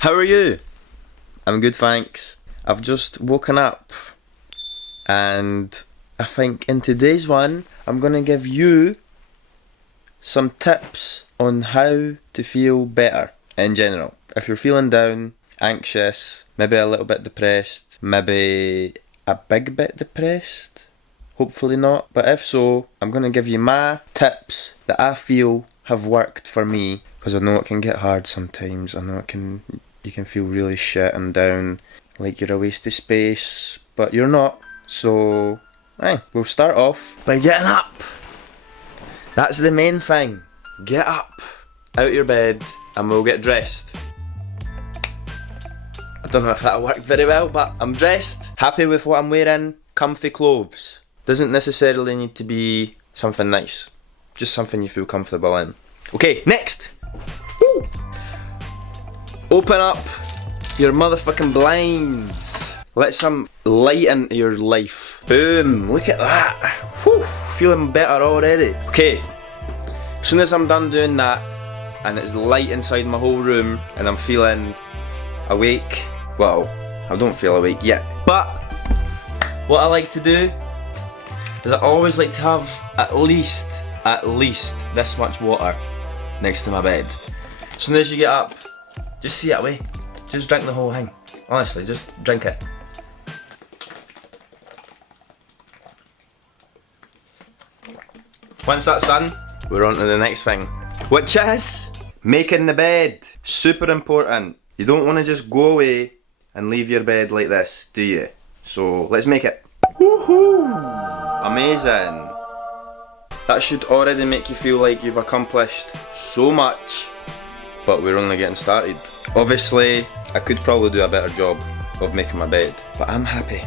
How are you? I'm good, thanks. I've just woken up and I think in today's one I'm gonna give you some tips on how to feel better in general. If you're feeling down, anxious, maybe a little bit depressed, maybe a big bit depressed, hopefully not, but if so, I'm gonna give you my tips that I feel have worked for me, because I know it can get hard sometimes. I know you can feel really shit and down, like you're a waste of space, but you're not. So, we'll start off by getting up. That's the main thing. Get up, out your bed, and we'll get dressed. I don't know if that worked very well, but I'm dressed, happy with what I'm wearing, comfy clothes. Doesn't necessarily need to be something nice, just something you feel comfortable in. Okay, next. Woo! Open up your motherfucking blinds. Let some light into your life. Boom, look at that. Whew, feeling better already. Okay, as soon as I'm done doing that, and it's light inside my whole room, and I'm feeling awake, well, I don't feel awake yet, but what I like to do is I always like to have at least this much water next to my bed. As soon as you get up, just see it away. Just drink the whole thing. Honestly, just drink it. Once that's done, we're on to the next thing, which is making the bed. Super important. You don't want to just go away and leave your bed like this, do you? So let's make it. Woohoo! Amazing. That should already make you feel like you've accomplished so much, but we're only getting started. Obviously, I could probably do a better job of making my bed, but I'm happy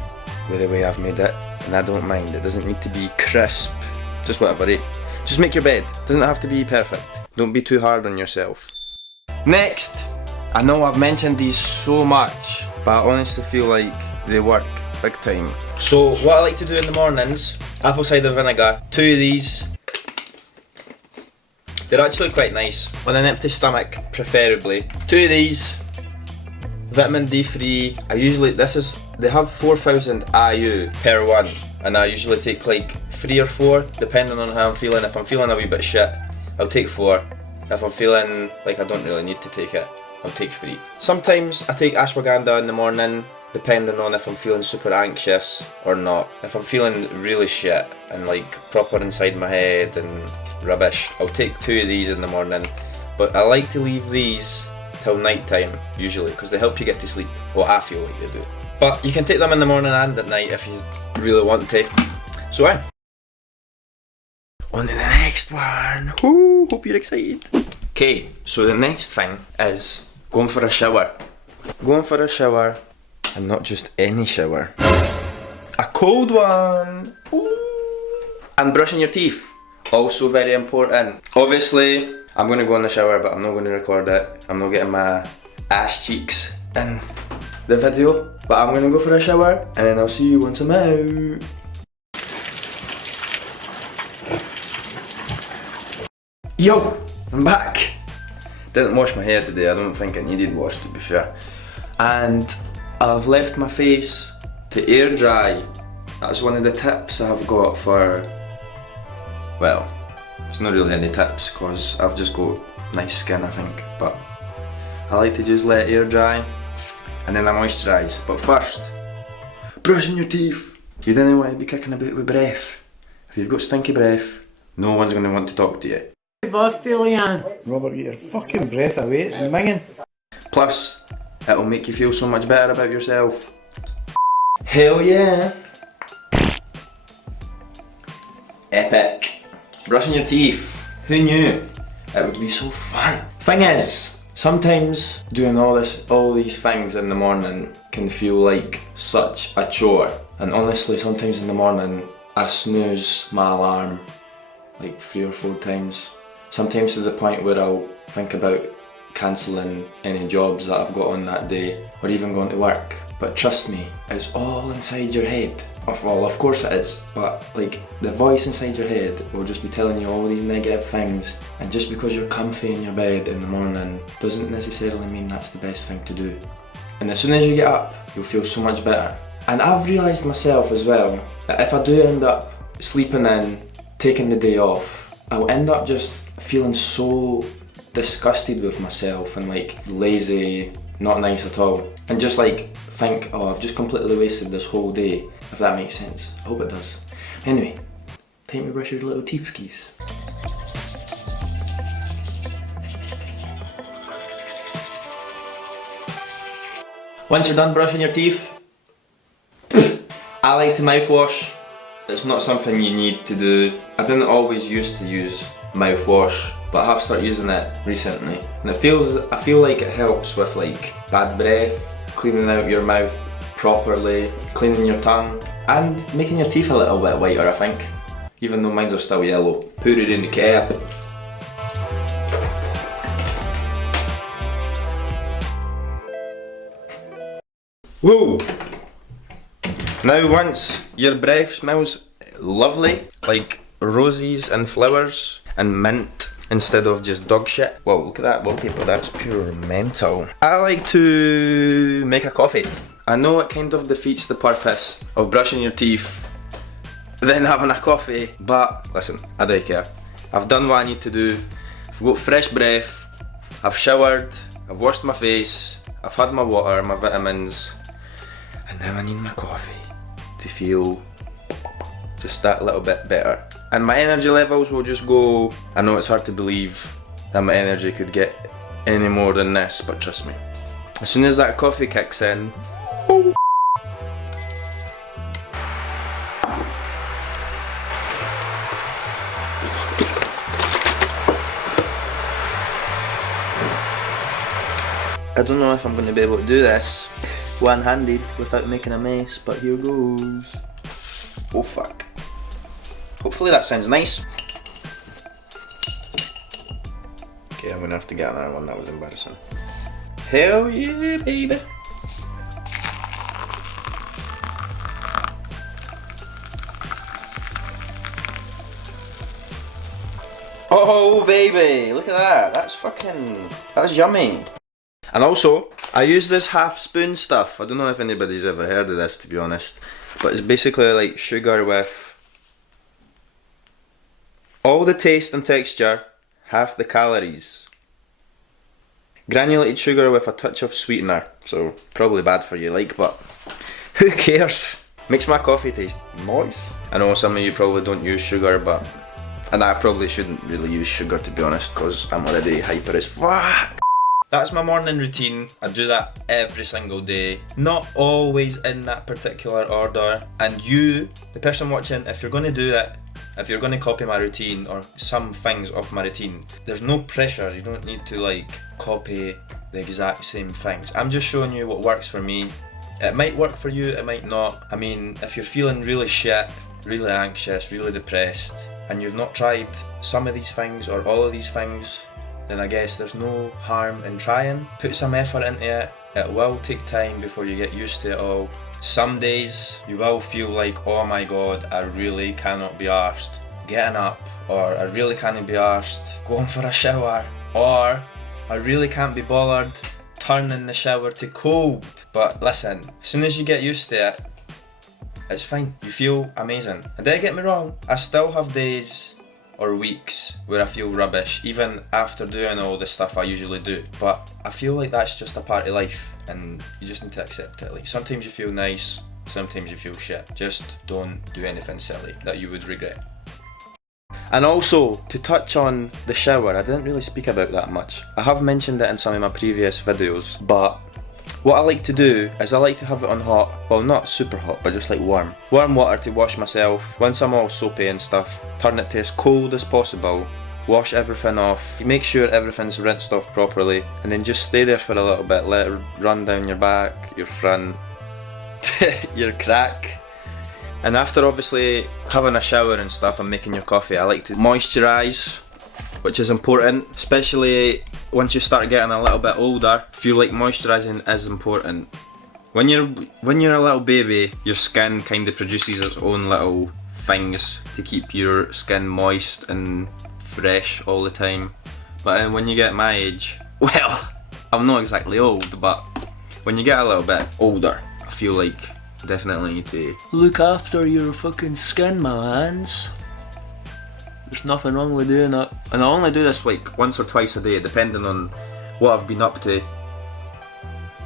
with the way I've made it, and I don't mind. It doesn't need to be crisp, just whatever, eh? Just make your bed. Doesn't have to be perfect. Don't be too hard on yourself. Next, I know I've mentioned these so much, but I honestly feel like they work big time. So what I like to do in the mornings, apple cider vinegar, 2 of these. They're actually quite nice, on an empty stomach preferably. 2 of these, vitamin D free. They have 4,000 IU per one, and I usually take like 3 or 4 depending on how I'm feeling. If I'm feeling a wee bit shit, I'll take 4. If I'm feeling like I don't really need to take it, I'll take 3. Sometimes I take ashwagandha in the morning, depending on if I'm feeling super anxious or not. If I'm feeling really shit and like proper inside my head and rubbish, I'll take 2 of these in the morning, but I like to leave these till night time usually, because they help you get to sleep. Well, I feel like they do, but you can take them in the morning and at night if you really want to. So on to the next one. Ooh, hope you're excited. Okay, so the next thing is going for a shower. Going for a shower, and not just any shower. A cold one. Ooh. And brushing your teeth. Also very important. Obviously, I'm going to go in the shower, but I'm not going to record it. I'm not getting my ass cheeks in the video. But I'm going to go for a shower, and then I'll see you once I'm out. Yo, I'm back. Didn't wash my hair today. I don't think I needed wash, to be fair. And I've left my face to air dry. That's one of the tips I've got for, well, it's not really any tips because I've just got nice skin, I think, but I like to just let it air dry and then I moisturise. But first, brushing your teeth. You don't want to be kicking about with breath. If you've got stinky breath, no one's going to want to talk to you. Robert, get your fucking breath away, it's minging. Plus, it'll make you feel so much better about yourself. Hell yeah! Epic. Brushing your teeth. Who knew? It would be so fun. Thing is, sometimes doing all these things in the morning can feel like such a chore. And honestly, sometimes in the morning, I snooze my alarm like 3 or 4 times. Sometimes to the point where I'll think about cancelling any jobs that I've got on that day, or even going to work. But trust me, it's all inside your head. Well, of course it is, but like the voice inside your head will just be telling you all these negative things, and just because you're comfy in your bed in the morning doesn't necessarily mean that's the best thing to do. And as soon as you get up, you'll feel so much better. And I've realised myself as well that if I do end up sleeping in, taking the day off, I'll end up just feeling so disgusted with myself and like lazy, not nice at all, and just like think, oh, I've just completely wasted this whole day, if that makes sense. I hope it does. Anyway, time to brush your little teeth skis. Once you're done brushing your teeth, I like to mouthwash. It's not something you need to do. I didn't always used to use mouthwash, but I have started using it recently, and I feel like it helps with like bad breath, cleaning out your mouth properly, cleaning your tongue, and making your teeth a little bit whiter, I think. Even though mine are still yellow. Put it in the cap. Whoa! Now once your breath smells lovely, like roses and flowers and mint instead of just dog shit. Whoa, look at that wallpaper, that's pure mental. I like to make a coffee. I know it kind of defeats the purpose of brushing your teeth, then having a coffee, but listen, I don't care. I've done what I need to do. I've got fresh breath, I've showered, I've washed my face, I've had my water, my vitamins, and now I need my coffee to feel just that little bit better. And my energy levels will just go. I know it's hard to believe that my energy could get any more than this, but trust me, as soon as that coffee kicks in, I don't know if I'm going to be able to do this one-handed without making a mess, but here goes. Oh fuck. Hopefully that sounds nice. Okay, I'm going to have to get another one, that was embarrassing. Hell yeah, baby. Oh baby, look at that, that's yummy. And also, I use this half spoon stuff. I don't know if anybody's ever heard of this, to be honest, but it's basically like sugar with all the taste and texture, half the calories. Granulated sugar with a touch of sweetener, so probably bad for you, like, but who cares? Makes my coffee taste nice. I know some of you probably don't use sugar, and I probably shouldn't really use sugar, to be honest, because I'm already hyper as fuck. That's my morning routine. I do that every single day. Not always in that particular order. And you, the person watching, if you're going to do it, if you're going to copy my routine or some things off my routine, there's no pressure. You don't need to like copy the exact same things. I'm just showing you what works for me. It might work for you, it might not. I mean, if you're feeling really shit, really anxious, really depressed, and you've not tried some of these things or all of these things, then I guess there's no harm in trying. Put some effort into it. It will take time before you get used to it all. Some days you will feel like, oh my god, I really cannot be arsed getting up, or I really can't be arsed going for a shower, or I really can't be bothered turning the shower to cold. But listen, as soon as you get used to it, it's fine. You feel amazing. And don't get me wrong, I still have days or weeks where I feel rubbish, even after doing all the stuff I usually do. But I feel like that's just a part of life, and you just need to accept it. Like, sometimes you feel nice, sometimes you feel shit. Just don't do anything silly that you would regret. And also, to touch on the shower, I didn't really speak about that much. I have mentioned it in some of my previous videos, but what I like to do is I like to have it on hot, well, not super hot, but just like warm water to wash myself. Once I'm all soapy and stuff, turn it to as cold as possible, wash everything off, make sure everything's rinsed off properly, and then just stay there for a little bit, let it run down your back, your front, your crack. And after obviously having a shower and stuff and making your coffee, I like to moisturise, which is important, especially once you start getting a little bit older. I feel like moisturising is important. when you're a little baby, your skin kind of produces its own little things to keep your skin moist and fresh all the time. But then when you get my age, well, I'm not exactly old, but when you get a little bit older, I feel like you definitely need to look after your fucking skin, my mans. There's nothing wrong with doing that. And I only do this like once or twice a day, depending on what I've been up to.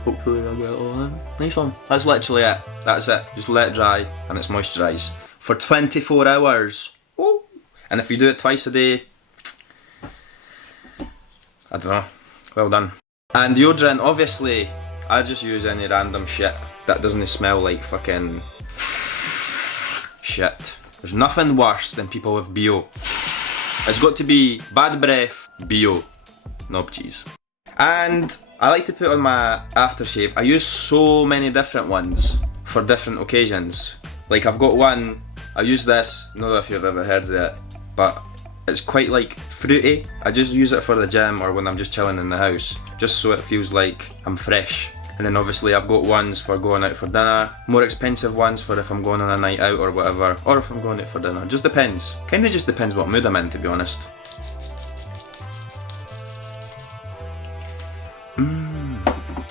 Hopefully I'll get it all in. Nice one. That's literally it. That's it. Just let it dry and it's moisturised for 24 hours. Woo! And if you do it twice a day, I don't know. Well done. And deodorant, obviously, I just use any random shit that doesn't smell like fucking shit. There's nothing worse than people with BO. It's got to be bad breath, BO, knob cheese. And I like to put on my aftershave. I use so many different ones for different occasions. Like I've got one, I use this, I don't know if you've ever heard of it, but it's quite like fruity. I just use it for the gym or when I'm just chilling in the house, just so it feels like I'm fresh. And then obviously I've got ones for going out for dinner, more expensive ones for if I'm going on a night out or whatever, or if I'm going out for dinner, just depends. Kinda just depends what mood I'm in, to be honest.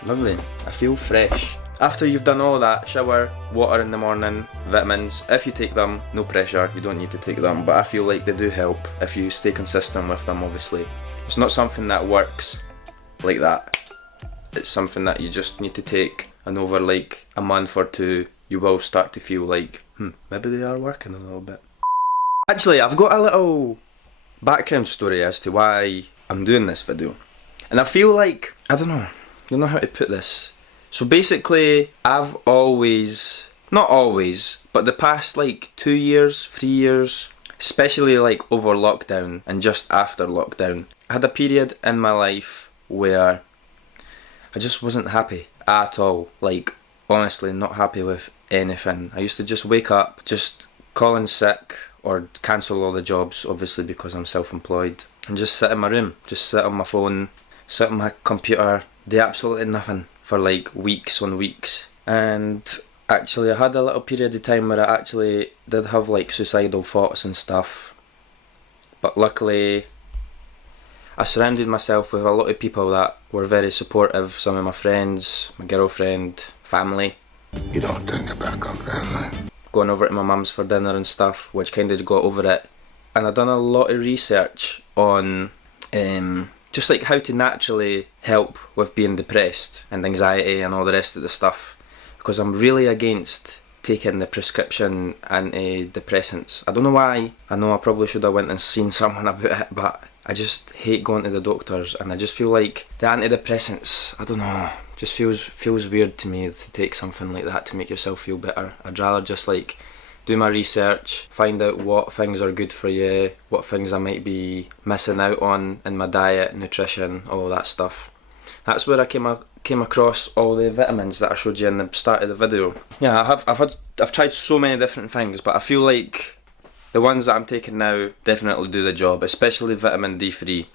Lovely, I feel fresh. After you've done all that, shower, water in the morning, vitamins, if you take them, no pressure, you don't need to take them, but I feel like they do help if you stay consistent with them, obviously. It's not something that works like that. It's something that you just need to take, and over like a month or two, you will start to feel like, maybe they are working a little bit. Actually, I've got a little background story as to why I'm doing this video. And I feel like, I don't know how to put this. So basically, I've always, not always, but the past like 2 years, 3 years, especially like over lockdown and just after lockdown, I had a period in my life where I just wasn't happy at all. Like, honestly, not happy with anything. I used to just wake up, just call in sick or cancel all the jobs, obviously because I'm self-employed, and just sit in my room, just sit on my phone, sit on my computer, do absolutely nothing for like weeks on weeks. And actually I had a little period of time where I actually did have like suicidal thoughts and stuff, but luckily I surrounded myself with a lot of people that were very supportive. Some of my friends, my girlfriend, family. You don't turn your back on family. Going over to my mum's for dinner and stuff, which kind of got over it. And I've done a lot of research on just like how to naturally help with being depressed and anxiety and all the rest of the stuff, because I'm really against taking the prescription antidepressants. I don't know why. I know I probably should have went and seen someone about it, but I just hate going to the doctors, and I just feel like the antidepressants, I don't know, just feels weird to me to take something like that to make yourself feel better. I'd rather just like do my research, find out what things are good for you, what things I might be missing out on in my diet, nutrition, all that stuff. That's where I came across all the vitamins that I showed you in the start of the video. Yeah, I've tried so many different things, but I feel like the ones that I'm taking now definitely do the job, especially vitamin D3.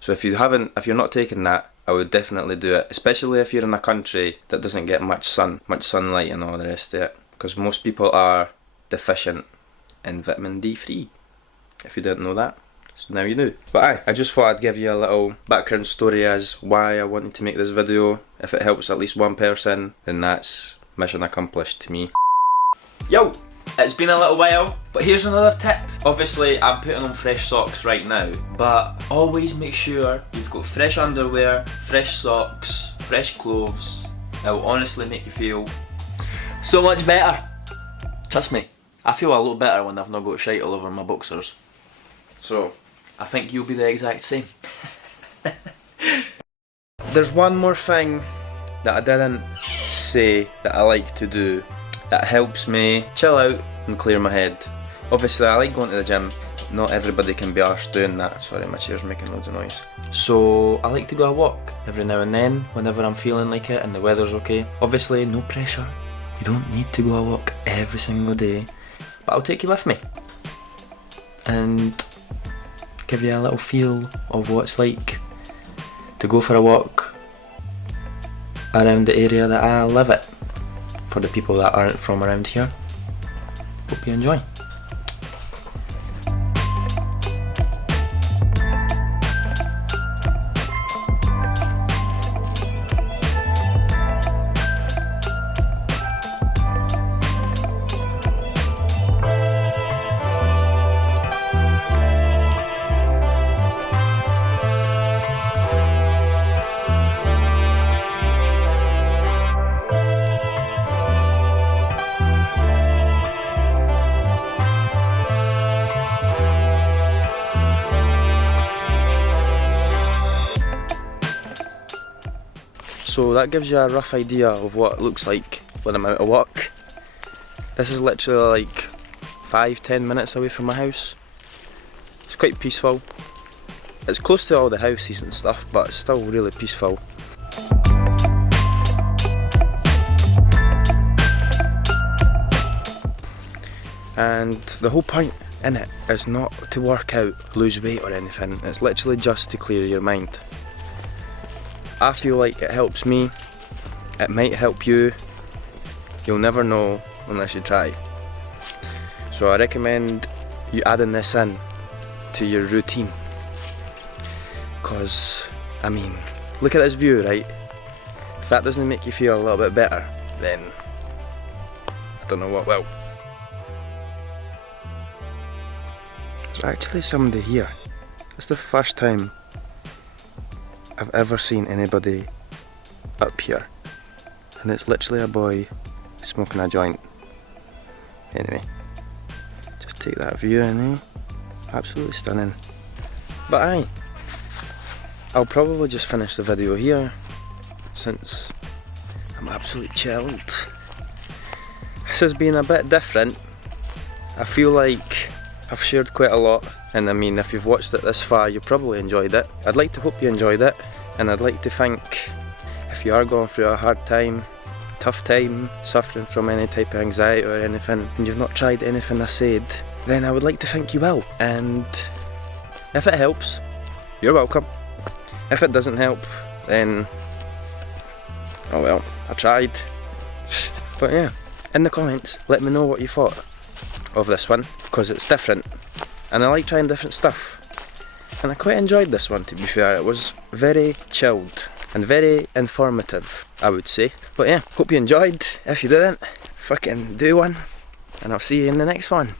So if you're not taking that, I would definitely do it, especially if you're in a country that doesn't get much sunlight and all the rest of it, because most people are deficient in vitamin D3, if you didn't know that. So now you do. But I just thought I'd give you a little background story as why I wanted to make this video. If it helps at least one person, then that's mission accomplished to me. Yo! It's been a little while, but here's another tip. Obviously, I'm putting on fresh socks right now, but always make sure you've got fresh underwear, fresh socks, fresh clothes. It will honestly make you feel so much better. Trust me, I feel a lot better when I've not got shite all over my boxers. So, I think you'll be the exact same. There's one more thing that I didn't say that I like to do that helps me chill out and clear my head. Obviously I like going to the gym, not everybody can be arsed doing that. Sorry, my chair's making loads of noise. So I like to go a walk every now and then whenever I'm feeling like it and the weather's okay. Obviously no pressure, you don't need to go a walk every single day, but I'll take you with me and give you a little feel of what it's like to go for a walk around the area that I live at. for the people that aren't from around here. Hope you enjoy. So that gives you a rough idea of what it looks like when I'm out of work. This is literally like 5-10 minutes away from my house. It's quite peaceful. It's close to all the houses and stuff, but it's still really peaceful. And the whole point in it is not to work out, lose weight or anything. It's literally just to clear your mind. I feel like it helps me, it might help you, you'll never know unless you try. So I recommend you adding this in to your routine. Cause, I mean, look at this view, right? If that doesn't make you feel a little bit better, then I don't know what will. There's actually somebody here. It's the first time I've ever seen anybody up here, and it's literally a boy smoking a joint. Anyway, just take that view in, eh? Absolutely stunning. But aye, I'll probably just finish the video here since I'm absolutely chilled. This has been a bit different. I feel like I've shared quite a lot, and I mean, if you've watched it this far, you probably enjoyed it. I'd like to hope you enjoyed it, and I'd like to think if you are going through a hard time, tough time, suffering from any type of anxiety or anything, and you've not tried anything I said, then I would like to think you will. And if it helps, you're welcome. If it doesn't help, then oh well, I tried. But yeah, in the comments, let me know what you thought of this one, because it's different and I like trying different stuff, and I quite enjoyed this one, to be fair. It was very chilled and very informative, I would say. But yeah, hope you enjoyed. If you didn't, fucking do one, and I'll see you in the next one.